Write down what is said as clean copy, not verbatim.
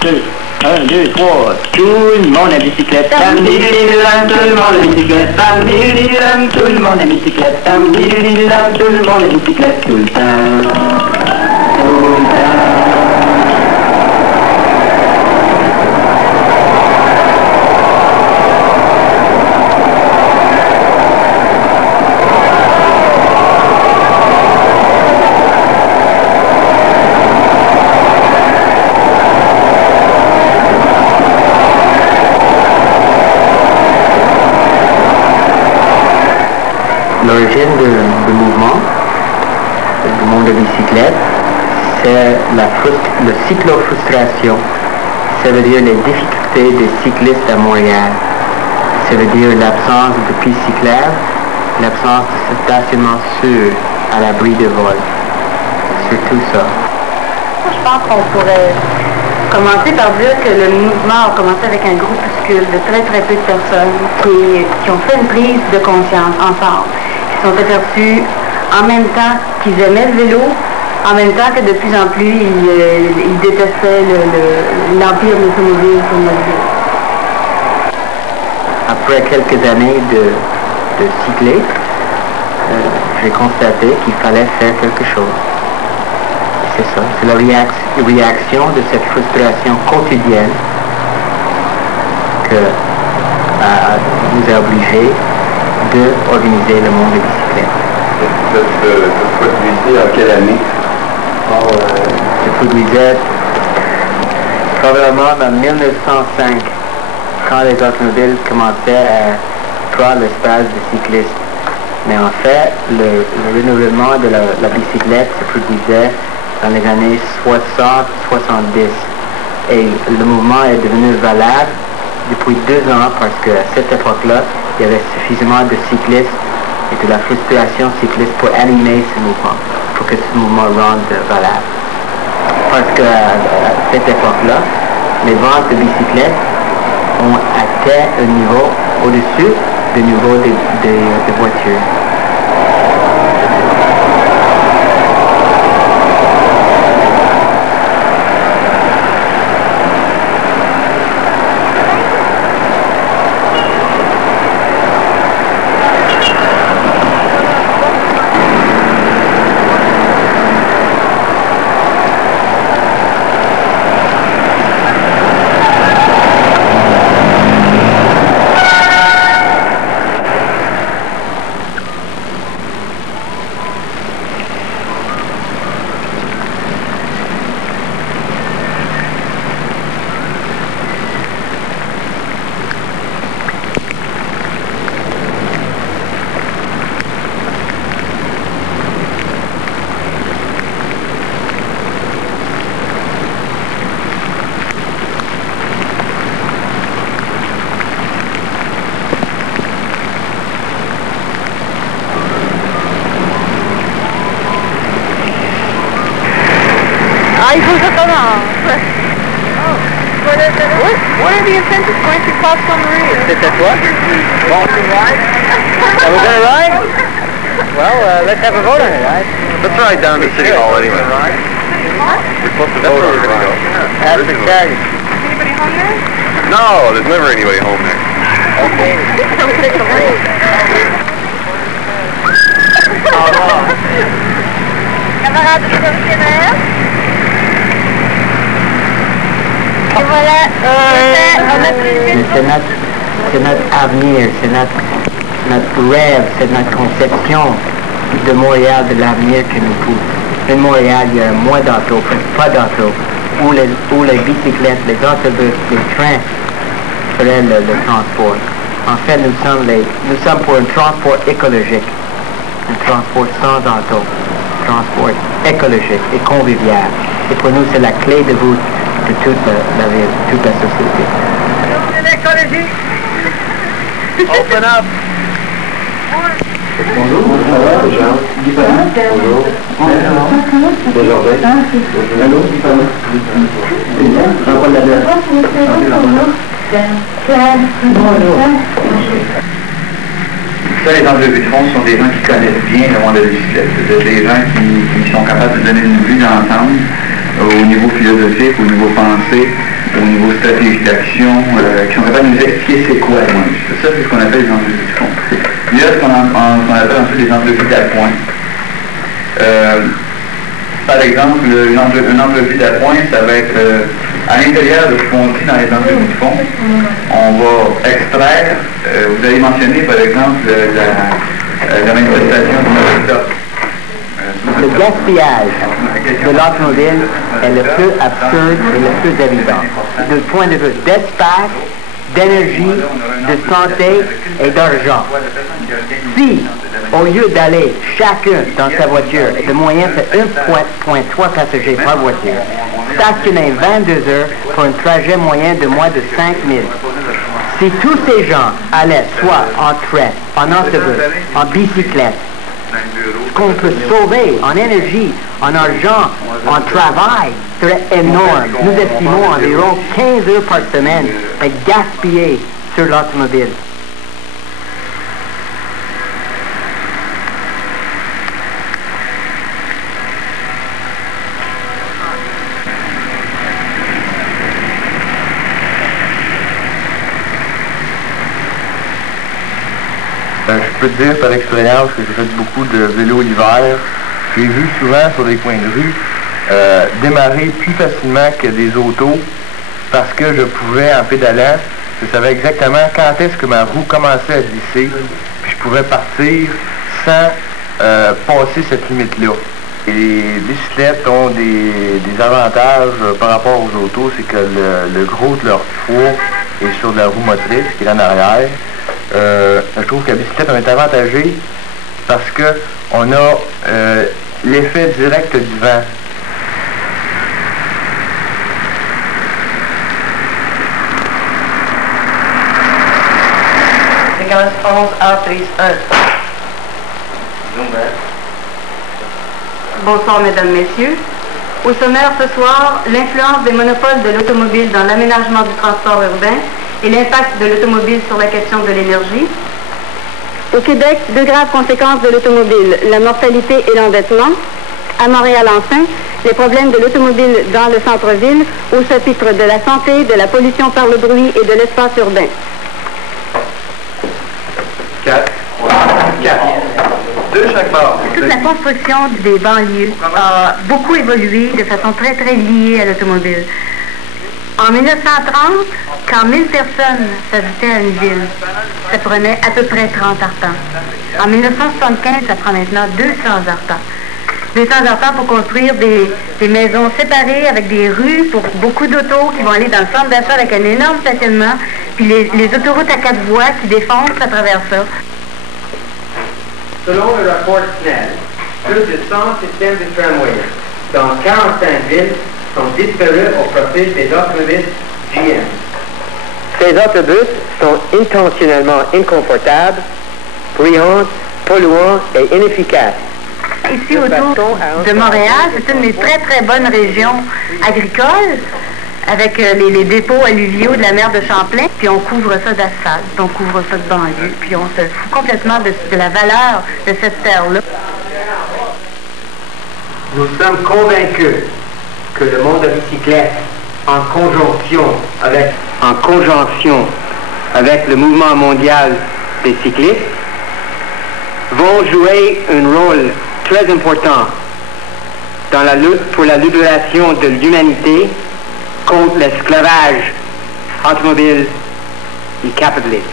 2, 1, 2, 3, tout le monde à bicyclette. Tam, dididididam, tout le monde à bicyclette. Tam, dididididam, tout le monde à bicyclette. Tam, dididididam, tout le monde à bicyclette. Tout le temps. Tout le temps. L'origine du mouvement, du monde de bicyclette, c'est le cyclo-frustration. Ça veut dire les difficultés des cyclistes à Montréal. Ça veut dire l'absence de pistes cyclables, l'absence de stationnement sûr à l'abri de vol. Surtout ça. Je pense qu'on pourrait commencer par dire que le mouvement a commencé avec un groupuscule de très très peu de personnes qui ont fait une prise de conscience ensemble. Ils sont aperçus en même temps qu'ils aimaient le vélo, en même temps que de plus en plus ils détestaient l'empire de l'automobile sur notre ville. Après quelques années de cycler, j'ai constaté qu'il fallait faire quelque chose. C'est ça, c'est la réaction de cette frustration quotidienne que nous a obligés d'organiser le monde des bicyclettes. Ça se produisait en quelle année? Se produisait probablement en 1905, quand les automobiles commençaient à prendre l'espace des cyclistes. Mais en fait, le renouvellement de la bicyclette se produisait dans les années 60-70. Et le mouvement est devenu valable depuis 2 ans parce qu'à cette époque-là, il y avait suffisamment de cyclistes et de la frustration cycliste pour animer ce mouvement, pour que ce mouvement rende valable. Parce qu'à cette époque-là, les ventes de bicyclettes ont atteint un niveau au-dessus du niveau des voitures. Il faut que je commence. What are the incentives going to cost on the rear? C'était quoi? Boston ride? Are we going to ride? Well, let's have a vote on it, right? Let's ride down to City Hall anyway. We're supposed to vote where we're going to go. Ask the carriage. Is anybody home there? No, there's never anybody home there. Okay. Camarades révolutionnaires. Et voilà, c'est notre avenir, c'est notre rêve, c'est notre conception de Montréal, de l'avenir que nous pousse. En Montréal, il y a moins d'autos, presque pas d'autos, où les bicyclettes, les autobus, les trains feraient le transport. En fait, nous sommes pour un transport écologique, un transport sans auto, un transport écologique et convivial. Et pour nous, c'est la clé de voûte de toute la ville, toute la société. l'écologie. Open up! Bonjour, ça va, Jean? Guy Fallon. Bonjour. Bonjour. Allô, Guy Fallon. Jean-Paul Labelle. Ça, les entrevues de fond sont des gens qui connaissent bien le monde de la bicyclette. C'est des gens qui sont capables de donner une vue d'ensemble au niveau philosophique, au niveau pensée, au niveau stratégique d'action, qui sont capables de nous expliquer c'est quoi la moins juste. Ça, c'est ce qu'on appelle les entrevues du fond. Il y a ce qu'on appelle ensuite les entrevues d'appoint. Par exemple, une entrevue d'appoint, ça va être à l'intérieur de ce qu'on dit dans les entrevues de fond. On va extraire, vous avez mentionné par exemple la manifestation du Stock. Le gaspillage de l'automobile est le plus absurde et le plus évident. Du point de vue d'espace, d'énergie, de santé et d'argent. Si, au lieu d'aller chacun dans sa voiture, le moyen c'est 1,3 passagers par voiture, stationner 22 heures pour un trajet moyen de moins de 5 000. Si tous ces gens allaient soit en train, en autobus, en bicyclette, ce qu'on peut sauver en énergie, en argent, en travail, serait énorme. Nous estimons environ 15 heures par semaine à gaspiller sur l'automobile. Je peux te dire par expérience que j'ai fait beaucoup de vélo l'hiver. J'ai vu souvent sur des coins de rue démarrer plus facilement que des autos parce que je pouvais, en pédalant, je savais exactement quand est-ce que ma roue commençait à glisser, puis je pouvais partir sans passer cette limite-là. Et les bicyclettes ont des avantages par rapport aux autos, c'est que le gros de leur poids est sur la roue motrice qui est en arrière. Je trouve que la bicyclette, on est avantagé parce qu'on a l'effet direct du vent. Séquence 11, A31. Bonsoir, mesdames, messieurs. Au sommaire ce soir, l'influence des monopoles de l'automobile dans l'aménagement du transport urbain et l'impact de l'automobile sur la question de l'énergie. Au Québec, deux graves conséquences de l'automobile, la mortalité et l'endettement. À Montréal, enfin, les problèmes de l'automobile dans le centre-ville au chapitre de la santé, de la pollution par le bruit et de l'espace urbain. 4. 4. Deux chaque bord. Toute la construction des banlieues a beaucoup évolué de façon très, très liée à l'automobile. En 1930, quand 1000 personnes s'ajoutaient à une ville, ça prenait à peu près 30 arpents. En 1975, ça prend maintenant 200 arpents. 200 arpents pour construire des maisons séparées avec des rues pour beaucoup d'autos qui vont aller dans le centre d'achat avec un énorme stationnement, puis les autoroutes à 4 voies qui défoncent à travers ça. Selon le rapport SNEL, plus de 100 systèmes de tramway dans 45 villes sont disparus au profit des autobus GM. Ces autobus sont intentionnellement inconfortables, bruyants, polluants et inefficaces. Ici, autour de Montréal, c'est une des très, très bonnes régions agricoles, avec les dépôts alluviaux de la mer de Champlain, puis on couvre ça d'asphalte, on couvre ça de banlieue, puis on se fout complètement de la valeur de cette terre-là. Nous sommes convaincus que le monde de bicyclette, en conjonction avec le mouvement mondial des cyclistes, vont jouer un rôle très important dans la lutte pour la libération de l'humanité contre l'esclavage automobile et capitaliste.